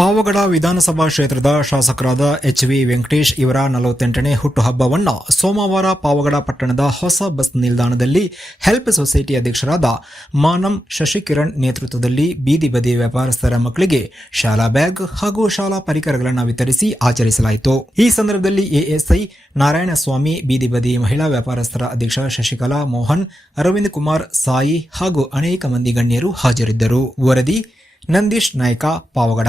ಪಾವಗಡ ವಿಧಾನಸಭಾ ಕ್ಷೇತ್ರದ ಶಾಸಕರಾದ ಎಚ್ ವಿ ವೆಂಕಟೇಶ್ ಇವರ ನಲವತ್ತೆಂಟನೇ ಹುಟ್ಟುಹಬ್ಬವನ್ನು ಸೋಮವಾರ ಪಾವಗಡ ಪಟ್ಟಣದ ಹೊಸ ಬಸ್ ನಿಲ್ದಾಣದಲ್ಲಿ ಹೆಲ್ಪ್ ಸೊಸೈಟಿ ಅಧ್ಯಕ್ಷರಾದ ಮಾನಂ ಶಶಿಕಿರಣ್ ನೇತೃತ್ವದಲ್ಲಿ ಬೀದಿ ಬದಿ ವ್ಯಾಪಾರಸ್ಥರ ಮಕ್ಕಳಿಗೆ ಶಾಲಾ ಬ್ಯಾಗ್ ಹಾಗೂ ಶಾಲಾ ಪರಿಕರಗಳನ್ನು ವಿತರಿಸಿ ಆಚರಿಸಲಾಯಿತು. ಈ ಸಂದರ್ಭದಲ್ಲಿ ಎಎಸ್ಐ ನಾರಾಯಣಸ್ವಾಮಿ, ಬೀದಿ ಬದಿ ಮಹಿಳಾ ವ್ಯಾಪಾರಸ್ಥರ ಅಧ್ಯಕ್ಷ ಶಶಿಕಲಾ ಮೋಹನ್, ಅರವಿಂದ್ ಕುಮಾರ್ ಸಾಯಿ ಹಾಗೂ ಅನೇಕ ಮಂದಿ ಗಣ್ಯರು ಹಾಜರಿದ್ದರು. ವರದಿ ನಂದೀಶ್ ನಾಯ್ಕ, ಪಾವಗಡ.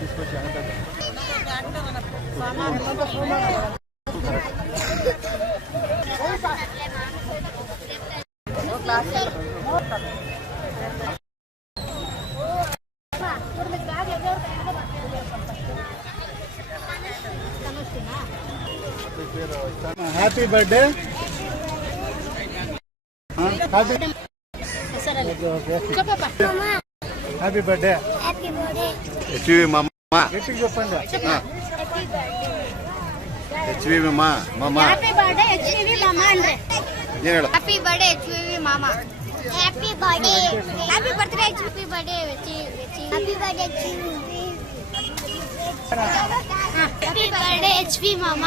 తీసుకొచ్చి happy birthday happy birthday H V ಮಮ್ಮ ಎಟ್ಟಿಗೆ ಚಪ್ಪಂಡ ಎಚ್ ವಿ ಮಮ್ಮ ಮಮ್ಮ ಹ್ಯಾಪಿ ಬರ್ಡೇ ಎಚ್ ವಿ ಮಮ್ಮ ಅಂದ್ರೆ ಏನು ಹೇಳು ಹ್ಯಾಪಿ ಬರ್ಡೇ ಎಚ್ ವಿ ಮಮ್ಮ happy birthday happy birthday H V birthday H V happy birthday H V happy birthday H V ಮಮ್ಮ